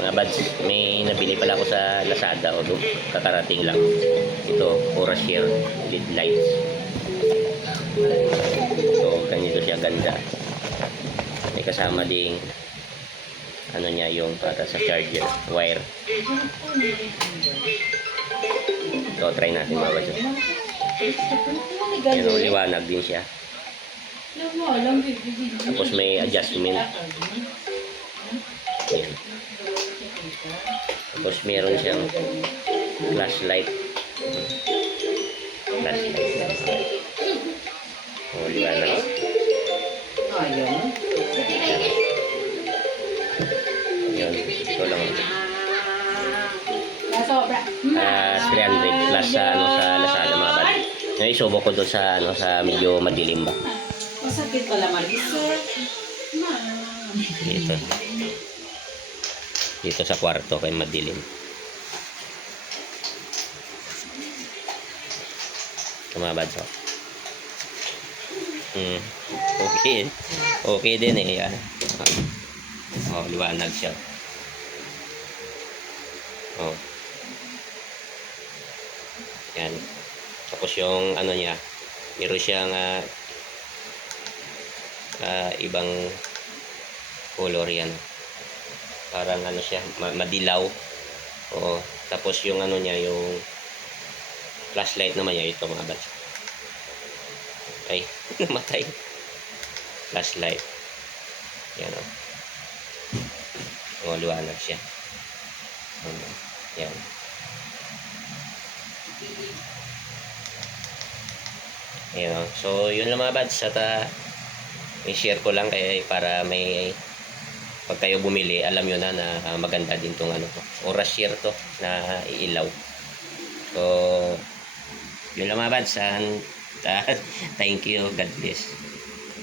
Mga buds, may nabili pala ako sa Lazada o kakarating lang. Ito, Orashare LED lights. So, ganito siya ganda. May kasama ding ano niya yung para sa charger, wire. So, try natin mga buds. Yan o, liwanag din siya. Tapos may adjustment. Yan. Tapos meron siyang flashlight. Oh, liwanag. Yan. Ito lang. 300 plus sa ano sa Lazada mga bad. Ngayon isubo ko doon sa ano sa medyo madilim ba. Masakit pala Marisol. Dito. Dito sa kwarto kay madilim. Mga bad so. Okay. Okay din eh. Yan. Oh, liwanag siya. Oh. Yan. Tapos yung ano niya, meron siyang ibang color yan. Parang ano siya, madilaw. Oo. Tapos yung ano niya, yung flashlight naman niya, ito mga bats. Ay, namatay. Flashlight. Yan o. Liwanag siya. Yan. Ayan o. So, yun lang mga bats. At i-share ko lang para may pag kayo bumili, alam nyo na maganda din tong ano to. Orashare to na iilaw. So, yun lang mga bats. Thank you. God bless.